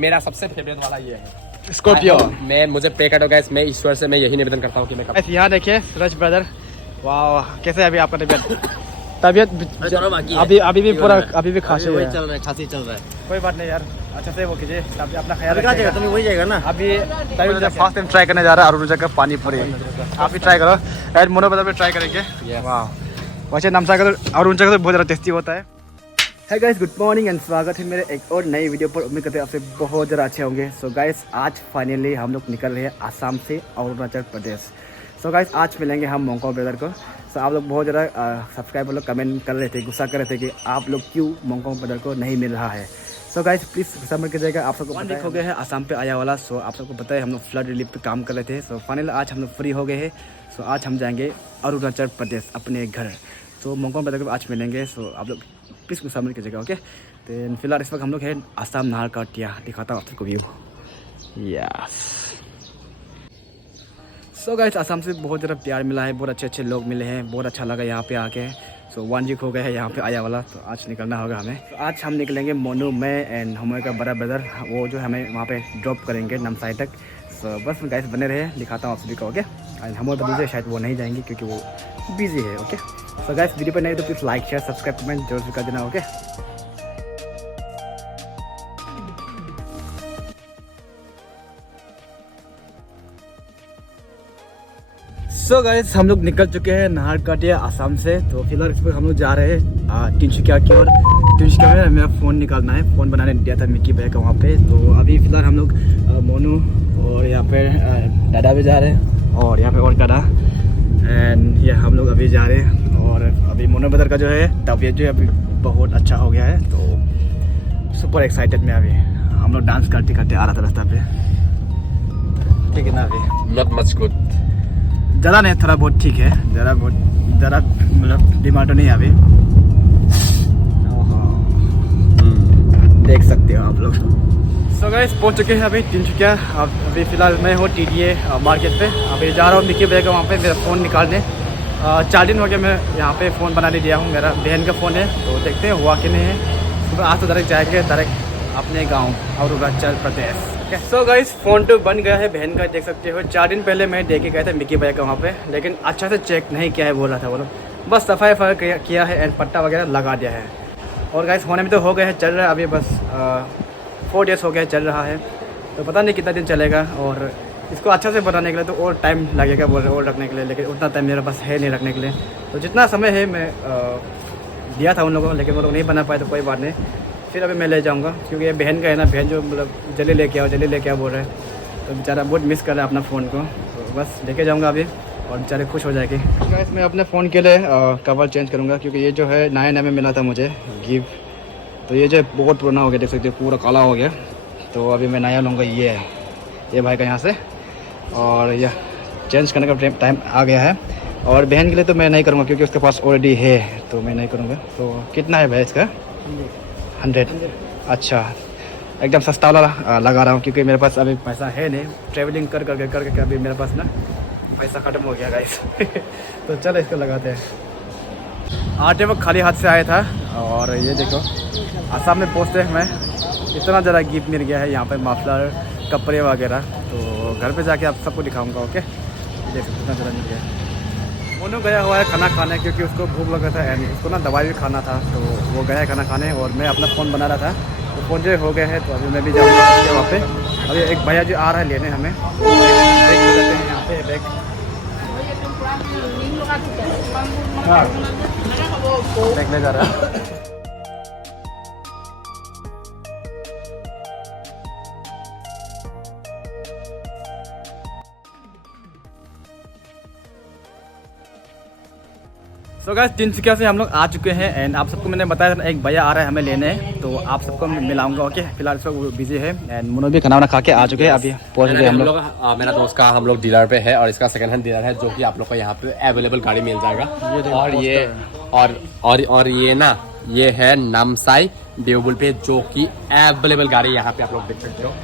मेरा सबसे फेवरेट वाला ये है स्कॉर्पियो। मैं मुझे पे करो गाइस, मैं ईश्वर से मैं यही निवेदन करता हूँ कि मैं यहाँ देखिए सूरज ब्रदर, वाह कैसे है अभी आपका तबीयत अभी भी पूरा अभी भी खांसी है, चल रहा है, खांसी चल रहा है। कोई बात नहीं यार, अच्छा से वो कीजिए, अपना ख्याल रखिएगा। तुम वही जाएगा ना अभी तभी मुझे फर्स्ट टाइम ट्राई करने जा रहा है अरुण का पानी पूरी। आप भी ट्राई करो यार, मोनो बदल पे ट्राई करेंगे। वाह वैसे नमसा का तो अरुण का तो बहुत ज़्यादा टेस्टी होता है। है गाइस, गुड मॉर्निंग एंड स्वागत है मेरे एक और नई वीडियो पर। उम्मीद करते हैं आपसे बहुत ज़्यादा अच्छे होंगे। सो गाइस आज फाइनली हम लोग निकल रहे हैं आसाम से अरुणाचल प्रदेश। सो गाइस आज मिलेंगे हम मोंगकोंग ब्रदर को। सो आप लोग बहुत ज़्यादा सब्सक्राइबर लोग कमेंट कर रहे थे, गुस्सा कर रहे थे कि आप लोग क्यों मोंगकोंग ब्रदर को नहीं मिल रहा है। सो गाइस प्लीज़ गुस्सा मत कीजिएगा, आप सबको 1 वीक हो गया है आसाम पे आया वाला। सो आप सबको पता है हम लोग फ्लड रिलीफ पे काम कर रहे थे। सो फाइनली आज हम लोग फ्री हो गए हैं। सो आज हम जाएंगे अरुणाचल प्रदेश अपने घर। तो मोंगकोंग ब्रदर को आज मिलेंगे। सो आप लोग प्लीज़ गुस्सा मत कीजिएगा, ओके। तो फिलहाल इस वक्त हम लोग हैं आसाम नाहरकटिया, दिखाता हूँ आप सबको view. Yes so guys Assam से बहुत ज़्यादा प्यार मिला है, बहुत अच्छे अच्छे लोग मिले हैं, बहुत अच्छा लगा यहाँ पे आके। सो 1 वीक हो गया है यहाँ पे आया वाला, तो आज निकलना होगा हमें। तो आज हम निकलेंगे मोनू, मैं एंड हमारे का बड़ा ब्रदर, वो जो हमें वहाँ पे ड्रॉप करेंगे नामसाई तक। सो बस गाइस बने रहे, दिखाता हूँ आप सभी को, ओके। एंड हमारे बदल से शायद वो नहीं जाएंगे क्योंकि वो बिजी है, ओके। सो गाइस वीडियो पर नहीं तो please like share subscribe comment जरूर से कर देना, ओके। सो गाइस हम लोग निकल चुके हैं नाहरकटिया आसाम से। तो फिलहाल इस पर हम लोग जा रहे हैं तिनसुकिया की ओर। तिनसुकिया में मेरा फ़ोन निकालना है, फ़ोन बनाने दिया था मिक्की भाई का वहाँ पे। तो अभी फ़िलहाल हम लोग मोनू और यहाँ पे दादा भी जा रहे हैं, और यहाँ पे और दादा एंड ये हम लोग अभी जा रहे हैं। और अभी मोनू ब्रदर का जो है तबीयत जो है अभी बहुत अच्छा हो गया है, तो सुपर एक्साइटेड में अभी हम लोग डांस करते करते आ रहा था रास्ता पे, ठीक है ना। अभी नॉट मच गुड, ज़्यादा नहीं, थोड़ा बहुत ठीक है, ज़्यादा मतलब डिमांड तो नहीं है अभी। देख सकते हो आप लोग। सो गाइस पहुंच चुके हैं अभी तिनसुकिया। अभी फ़िलहाल मैं हूँ TDA मार्केट पे। अभी जा रहा हूँ मिक्की भाई का वहाँ पे मेरा फ़ोन निकालने। 4 दिन हो गया मैं यहाँ पे फ़ोन बनाने दिया हूँ, मेरा बहन का फ़ोन है, तो देखते हैं हुआ कि नहीं है। तो आज तो डायरेक्ट जाएंगे डायरेक्ट अपने गाँव Arunachal Pradesh. So guys phone तो बन गया है बहन का, देख सकते हो। 4 दिन पहले मैं दे के गया था मिक्की भाई का वहाँ पे, लेकिन अच्छा से चेक नहीं किया है बोल रहा था वो लोग, बस सफाई किया है एंड पट्टा वगैरह लगा दिया है। और गाइस होने में तो हो गया है, चल रहा है अभी, बस 4 डेज़ हो गया चल रहा है, तो पता नहीं कितना दिन चलेगा। और इसको अच्छा से बनाने के लिए तो और टाइम लगेगा बोल रहे और रखने के लिए, लेकिन उतना टाइम मेरे पास है नहीं रखने के लिए। तो जितना समय है मैं दिया था उन लोगों को, लेकिन वो लोग नहीं बना पाए, तो कोई बात नहीं, फिर अभी मैं ले जाऊंगा। क्योंकि ये बहन का है ना, बहन जो मतलब जल्दी लेके आओ बोल रहे हैं, तो बेचारा बहुत मिस कर रहा है अपना फ़ोन को, तो बस लेके जाऊंगा अभी और बेचारे खुश हो जाएगी। गाइस मैं अपने फ़ोन के लिए कवर चेंज करूंगा, क्योंकि ये जो है नया में मिला था मुझे गिफ्ट, तो ये जो बहुत पुराना हो गया, देख सकते हो पूरा काला हो गया। तो अभी मैं नया लूँगा, ये है ये भाई का यहाँ से, और यह चेंज करने का टाइम आ गया है। और बहन के लिए तो मैं नहीं करूँगा क्योंकि उसके पास ऑलरेडी है, तो मैं नहीं करूँगा। तो कितना है भाई इसका? 100। अच्छा एकदम सस्ता वाला लगा रहा हूँ, क्योंकि मेरे पास अभी पैसा है नहीं, ट्रैवलिंग करके अभी मेरे पास ना पैसा ख़त्म हो गया गाइस। तो चलो इसको लगाते हैं। आते वक्त खाली हाथ से आया था, और ये देखो आसाम में पहुँचते मैं इतना ज़्यादा गिफ्ट मिल गया है यहाँ पे, मफलर कपड़े वगैरह। तो घर पे जाके आप सबको दिखाऊंगा, ओके। देख सकते इतना ज़्यादा मिल गया है। मोनू गया हुआ है खाना खाने, क्योंकि उसको भूख लगा था एंड उसको ना दवाई भी खाना था, तो वो गया है खाना खाने। और मैं अपना फ़ोन बना रहा था, तो फ़ोन जो हो गया है, तो अभी मैं भी जाऊँगा वहाँ पे। अभी एक भैया जो आ रहा है लेने हमें, बैग ले जाते हैं यहाँ पे बैग। हाँ बैग ले जा रहा है। तो गाइस तिनसुकिया से हम लोग आ चुके हैं एंड आप सबको मैंने बताया था एक भैया आ रहा है हमें लेने, तो आप सबको मिलाऊंगा, ओके। फिलहाल इस वक्त बिजी है एंड मोनू भी खाना खा के आ चुके हैं, अभी पहुंच गए हम लोग। मेरा दोस्त का हम लोग डीलर पे है, और इसका सेकंड हैंड डीलर है, जो कि आप लोग को यहाँ पे अवेलेबल गाड़ी मिल जाएगा। और ये ना ये है नामसाई देवबुल पे, जो कि अवेलेबल गाड़ी यहाँ पे आप लोग देख सकते हो।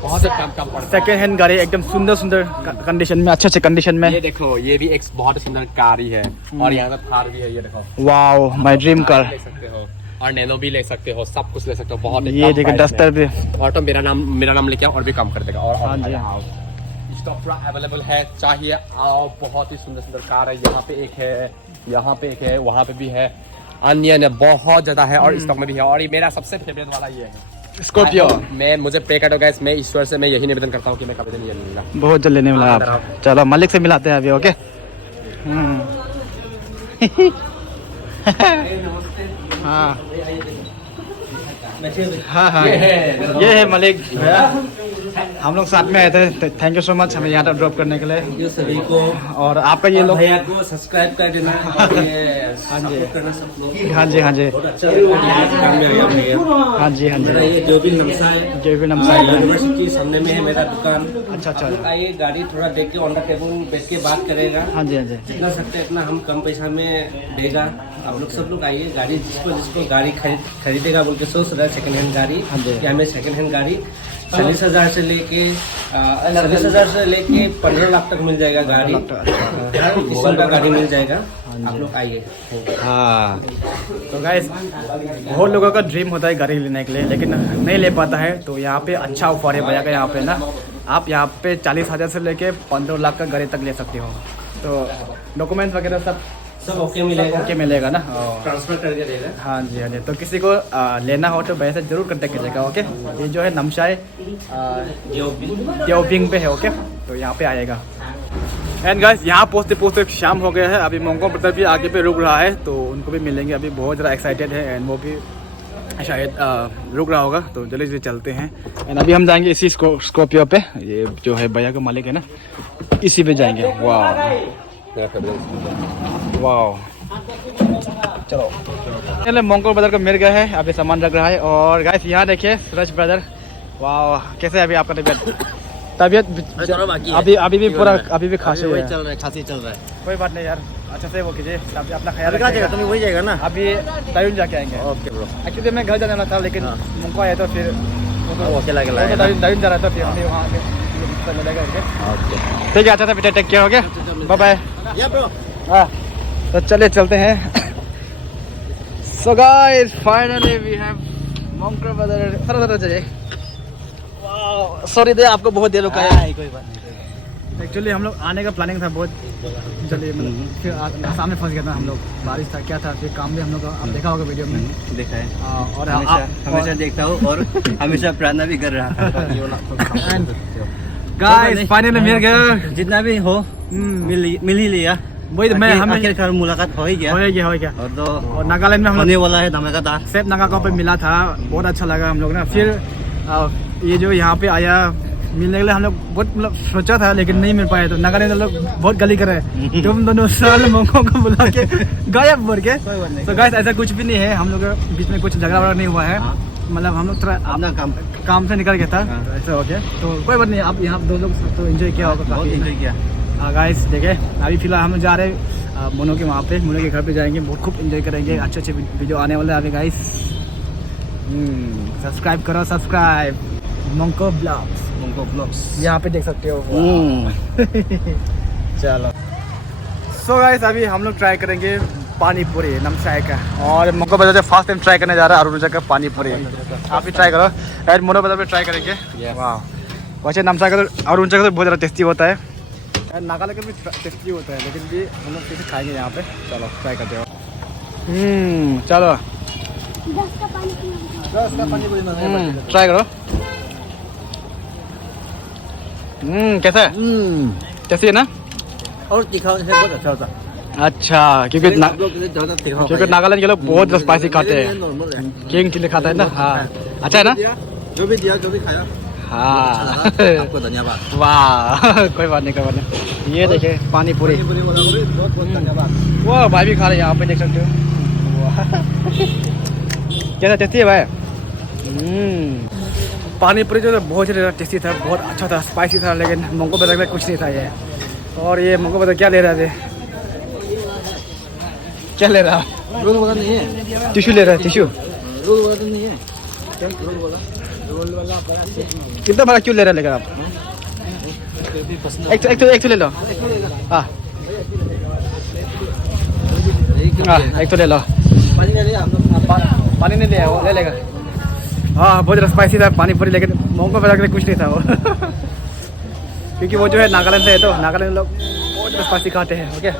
बहुत कम पड़ता। सेकंड हैंड गाड़ी एकदम सुंदर कंडीशन में, अच्छे कंडीशन में। ये देखो ये भी एक बहुत सुंदर कार ही है, और यहाँ पे थार भी है, ये देखो। Wow my dream car. देख सकते हो और नैनो भी ले सकते हो, सब कुछ ले सकते हो। बहुत ये देखिए डस्टर भी। ऑटो मेरा नाम लेके आओ और भी कम कर देगा। और हाँ जी आओ, स्टॉक पूरा अवेलेबल है, चाहिए आओ। बहुत ही सुंदर सुंदर कार है, यहाँ पे एक है, यहाँ पे एक है, वहाँ पे भी है, अन्य बहुत ज्यादा है और स्टॉक में भी है। और ये मेरा सबसे फेवरेट वाला ये है स्कॉर्पियो। मैं मुझे पे करो गाइस, मैं ईश्वर से मैं यही निवेदन करता हूँ कि मैं कभी नहीं मिलूंगा। बहुत जल्द लेने वाला आप। चलो मालिक से मिलाते हैं अभी। ओके हाँ हाँ हाँ, ये है मालिक भैया। हम लोग साथ में आए थे। थैंक यू सो मच हमें यहाँ तक ड्रॉप करने के लिए। ये सभी को और आपका ये लोग भैया को सब्सक्राइब कर देना। हाँ जी सपोर्ट करना सब लोग। हाँ जी हाँ जी बहुत अच्छा लगा काम में आया भैया। हाँ जी हाँ मेरा जी। ये जो भी नमसा है, जो भी नमस्कार। यूनिवर्सिटी सामने में है मेरा दुकान। अच्छा आप लोग आइए, गाड़ी थोड़ा देख के ऑन द टेबल बैठ के बात करेगा। हाँ जी हाँ जी। जितना सकते इतना हम कम पैसा में देगा। आप लोग सब लोग आइए, गाड़ी जिसको गाड़ी खरीदेगा बोल के सोच रहा है सेकंड हैंड गाड़ी, हाँ जी। या हमें सेकंड हैंड गाड़ी 40,000 से लेके 15 लाख तक मिल जाएगा गाड़ी। हर किस्म का गाड़ी मिल जाएगा, आप लोग आइए। हाँ तो गाइस, बहुत लोगों का ड्रीम होता है गाड़ी लेने के लिए, लेकिन नहीं ले पाता है। तो यहाँ पे अच्छा ऑफर है भैया का। यहाँ पे ना आप यहाँ पे 40,000 से लेके 15 लाख का गाड़ी तक ले सकते हो। तो डॉक्यूमेंट वगैरह सब ओके मिलेगा। ओके मिलेगा ना। ट्रांसफर करके देगा। हाँ जी हाँ जी। तो किसी को लेना हो तो वैसे जरूर कांटेक्ट कीजिएगा। ओके, ये जो है नमशाई योबिंग पे है। ओके, तो यहाँ पे आएगा। एंड गाइस, यहाँ पहुँचते पहुँचते शाम हो गया है। अभी मोंगो ब्रदर भी आगे पे रुक रहा है, तो उनको भी मिलेंगे। अभी बहुत ज़्यादा एक्साइटेड है एंड वो भी शायद रुक रहा होगा, तो जल्दी जल्दी चलते हैं। एंड अभी हम जाएंगे इसी स्कॉर्पियो पे। ये जो है भैया का मालिक है ना, इसी पे जाएंगे। वाह वाह, चलो चलो। मोंगो ब्रदर को मिल गया है, अभी सामान रख रहा है। और गाइस यहाँ देखिए सूरज ब्रदर, वाह कैसे है अभी आपका तबीयत? अभी भी पूरा अभी भी खांसी है, खांसी चल रहा है। कोई बात नहीं यार, अच्छा से वो कीजिए, अपना ख्याल रखिएगा। तुम वही जाएगा ना? अभी दायूं जाके आएंगे। Okay bro. एक्चुअली मैं घर जाने वाला था, लेकिन मोंगो आया तो फिर अकेला दायूं जा रहा था, फिर हमने वहाँ मिलेगा। ठीक है, अच्छा था बेटा, टेक केयर। हो गया, बाय बाय। हाँ तो चले चलते हैं। So guys, finally we have मोंगो ब्रदर। थोड़ा चाहिए। वाह, सॉरी दे आपको बहुत देर रुका है। कोई बात नहीं। एक्चुअली हम लोग आने का प्लानिंग था बहुत जल्दी, मतलब फिर सामने फंस गया था हम लोग। बारिश था, क्या था, फिर काम भी हम लोग आप देखा होगा वीडियो में। देखा है और हमेशा देखता हूँ और हमेशा प्रार्थना भी कर रहा था। गाइस फाइनली मिल गया। जितना भी हो मिल ही लिया। वही मैं हमें आखिरकार मुलाकात हो ही गया। हो गया। और तो और नागालैंड में हम होने लोग वाला है धमाकेदार। सेफ नागा पे मिला था, बहुत अच्छा लगा हम लोग ना। फिर ये जो यहाँ पे आया मिलने के लिए, हम लोग बहुत मतलब सोचा था, लेकिन नहीं मिल पाए। तो नागालैंड लोग बहुत गली करे, तुम दोनों साल मोंगो को बुला के गायब बोल के। तो गाइस ऐसा कुछ भी नहीं है, हम लोग के बीच में कुछ झगड़ा वगड़ा नहीं हुआ है। मतलब हम लोग थोड़ा अपना काम से निकल गया था, तो ऐसा हो गया। तो कोई बात नहीं, आप यहाँ दो लोग तो एंजॉय किया होगा, बहुत काफी एंजॉय किया। गाइस देखे, अभी फिलहाल हम जा रहे हैं मोनो के वहाँ पे, मोनो के घर पे जाएंगे, बहुत खूब एंजॉय करेंगे। अच्छे अच्छे वीडियो आने वाले हैं अभी गाइस। सब्सक्राइब करो, सब्सक्राइब मोंगो ब्लॉग्स यहाँ पे देख सकते हो। चलो सो गाइस, अभी हम लोग ट्राई करेंगे पानी पूरी नमसाई का। और मोंगो बाजार से फर्स्ट टाइम ट्राई करने जा रहा है अरुण का पानी पूरी। आप भी ट्राई करो, एंड मोनो बाजार पे ट्राई करेंगे। वाह, वैसे नमसाई का तो अरुण का तो बहुत ज़्यादा टेस्टी होता है, नागालैंड का भी टेस्टी होता है, लेकिन भी हम लोग किसी खाएंगे यहाँ पे। चलो ट्राई करते हो। चलो ट्राई करो। कैसा है? टेस्टी है ना? और तीखा से बहुत अच्छा होता। अच्छा, क्योंकि नागालैंड के लोग बहुत स्पाइसी खाते हैं, किंग के लिए खाता है ना। हाँ अच्छा है ना? जो भी दिया, जो भी खाया, हाँ आपको धन्यवाद। वाह कोई बात नहीं, कोई बात नहीं। ये देखे पानी पूरी, बहुत बहुत धन्यवाद। वो भाई भी खा रहे हैं, यहाँ पे देख सकते हो। वाह कैसा टेस्टी है भाई? पानी पूरी जो बहुत ज़्यादा टेस्टी था, बहुत अच्छा था, स्पाइसी था, लेकिन मोंगो बाजार में कुछ नहीं था ये। और ये मोंगो बाजार क्या ले रहा है? क्या ले रहा? रोल वाला नहीं है, टिश्यू ले रहा है, टिश्यू। रोल वाला तो नहीं है, रोल वाला कितना बड़ा क्यों ले रहा है लेकर आप? एक तो ले लो। हाँ एक तो ले लो। पानी का लिया आप लोग। पानी नहीं लिया, वो ले लेगा। हाँ बहुत ज़्यादा स्पाइसी था पानी पूरी, लेकिन मोमो बजा के कुछ नहीं था वो क्योंकि वो जो है नागालैंड से है, तो नागालैंड लोग बहुत ज़्यादा स्पाइसी खाते हैं। ओके